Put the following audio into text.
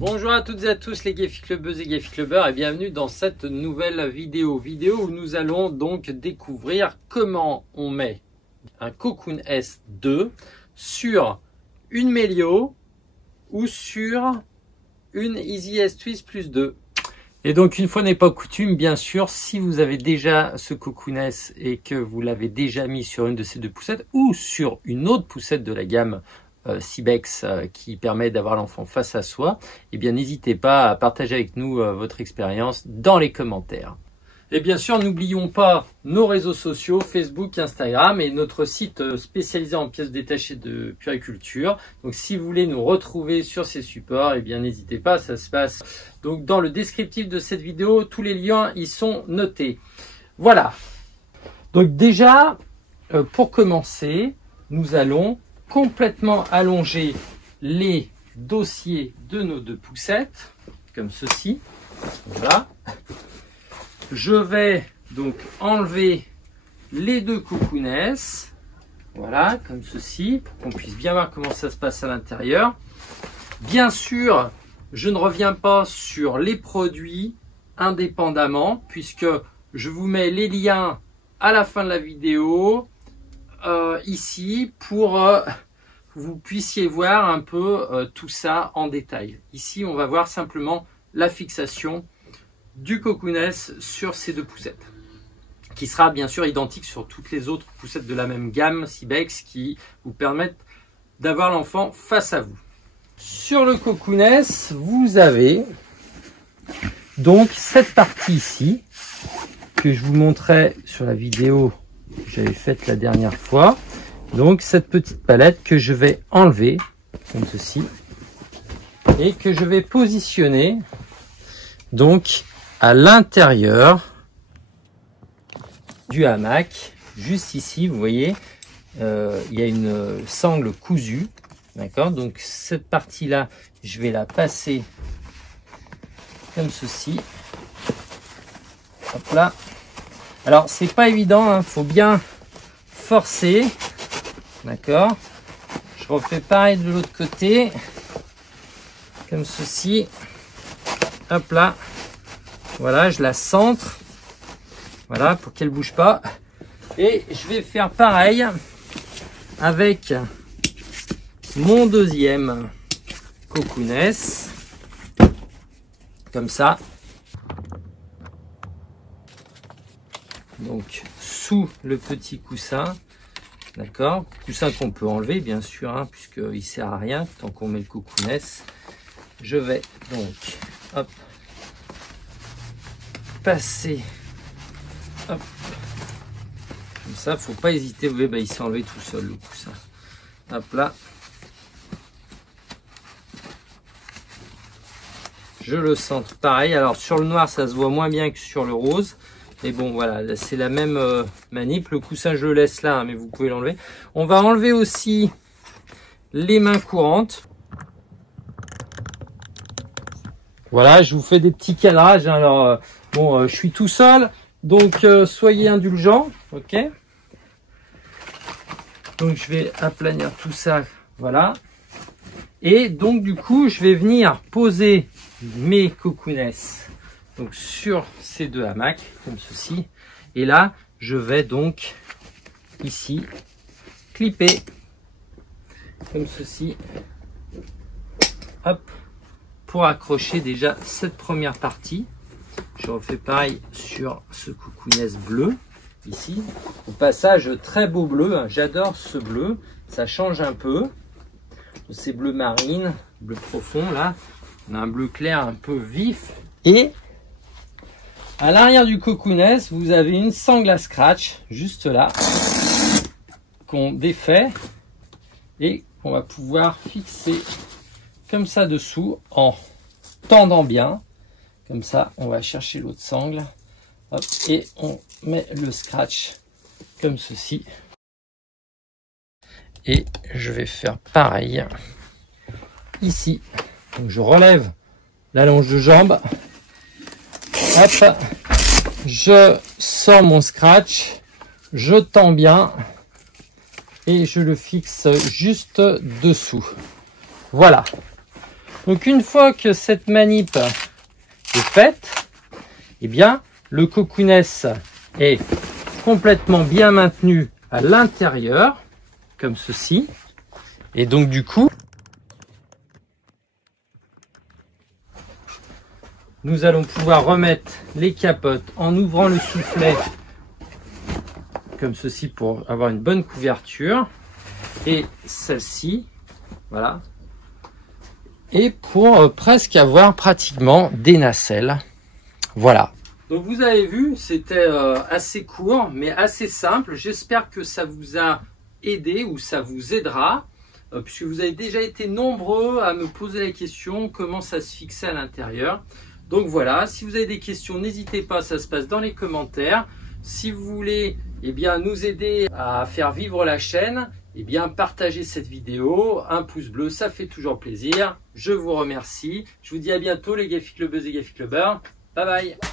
Bonjour à toutes et à tous les Gephi Clubbeuses et Gephi Clubbeurs et bienvenue dans cette nouvelle vidéo où nous allons donc découvrir comment on met un Cocoon S2 sur une Melio ou sur une Easy S Twist plus 2. Et donc une fois n'est pas coutume, bien sûr, si vous avez déjà ce Cocoon S et que vous l'avez déjà mis sur une de ces deux poussettes ou sur une autre poussette de la gamme Cybex qui permet d'avoir l'enfant face à soi, eh bien n'hésitez pas à partager avec nous votre expérience dans les commentaires. Et bien sûr, n'oublions pas nos réseaux sociaux, Facebook, Instagram et notre site spécialisé en pièces détachées de puériculture. Donc si vous voulez nous retrouver sur ces supports, eh bien n'hésitez pas, ça se passe donc dans le descriptif de cette vidéo, tous les liens y sont notés. Voilà. Donc déjà, pour commencer, nous allons complètement allonger les dossiers de nos deux poussettes, comme ceci. Voilà. Je vais donc enlever les deux Cocoon S, voilà, comme ceci, pour qu'on puisse bien voir comment ça se passe à l'intérieur. Bien sûr, je ne reviens pas sur les produits indépendamment, puisque je vous mets les liens à la fin de la vidéo, ici, pour que vous puissiez voir un peu tout ça en détail. Ici, on va voir simplement la fixation du Cocoon S sur ces deux poussettes, qui sera bien sûr identique sur toutes les autres poussettes de la même gamme Cybex qui vous permettent d'avoir l'enfant face à vous. Sur le Cocoon S, vous avez donc cette partie ici que je vous montrais sur la vidéo que j'avais faite la dernière fois. Donc cette petite palette que je vais enlever comme ceci et que je vais positionner donc à l'intérieur du hamac, juste ici, vous voyez, il y a une sangle cousue, d'accord. Donc cette partie-là, je vais la passer comme ceci. Hop là. Alors c'est pas évident, hein, faut bien forcer, d'accord. Je refais pareil de l'autre côté, comme ceci. Hop là. Voilà, je la centre, voilà, pour qu'elle bouge pas. Et je vais faire pareil avec mon deuxième Cocoon S, comme ça. Donc sous le petit coussin, d'accord, coussin qu'on peut enlever bien sûr, hein, puisqu'il sert à rien tant qu'on met le Cocoon S. Je vais donc, hop, passer, hop, comme ça, faut pas hésiter, vous voyez, il s'est enlevé tout seul le coussin. Hop là, je le centre pareil. Alors sur le noir ça se voit moins bien que sur le rose, mais bon voilà, c'est la même manip. Le coussin je le laisse là, hein, mais vous pouvez l'enlever. On va enlever aussi les mains courantes. Voilà, je vous fais des petits cadrages, hein. Alors bon, je suis tout seul, donc soyez indulgents, ok. Donc je vais aplanir tout ça, voilà. Et donc du coup, je vais venir poser mes Cocoon S donc sur ces deux hamacs, comme ceci. Et là, je vais donc ici clipper, comme ceci, hop, pour accrocher déjà cette première partie. Je refais pareil sur ce Cocoon S bleu, ici. Au passage, très beau bleu, hein. J'adore ce bleu, ça change un peu. C'est bleu marine, bleu profond, là. On a un bleu clair un peu vif. Et à l'arrière du Cocoon S, vous avez une sangle à scratch, juste là, qu'on défait et qu'on va pouvoir fixer comme ça dessous en tendant bien. Comme ça, on va chercher l'autre sangle, hop, et on met le scratch comme ceci. Et je vais faire pareil ici. Donc je relève la longe de jambe, hop, je sors mon scratch, je tends bien et je le fixe juste dessous. Voilà. Donc une fois que cette manip est faite, eh bien le cocooness est complètement bien maintenu à l'intérieur, comme ceci. Et donc du coup, nous allons pouvoir remettre les capotes en ouvrant le soufflet, comme ceci, pour avoir une bonne couverture. Et celle-ci, voilà. Et pour presque avoir pratiquement des nacelles. Voilà. Donc vous avez vu, c'était assez court, mais assez simple. J'espère que ça vous a aidé ou ça vous aidera, puisque vous avez déjà été nombreux à me poser la question comment ça se fixait à l'intérieur. Donc voilà, si vous avez des questions, n'hésitez pas, ça se passe dans les commentaires. Si vous voulez nous aider à faire vivre la chaîne, partagez cette vidéo, un pouce bleu, ça fait toujours plaisir. Je vous remercie. Je vous dis à bientôt les Gaffi Clubbeuses et Gaffi Clubbeurs. Bye bye.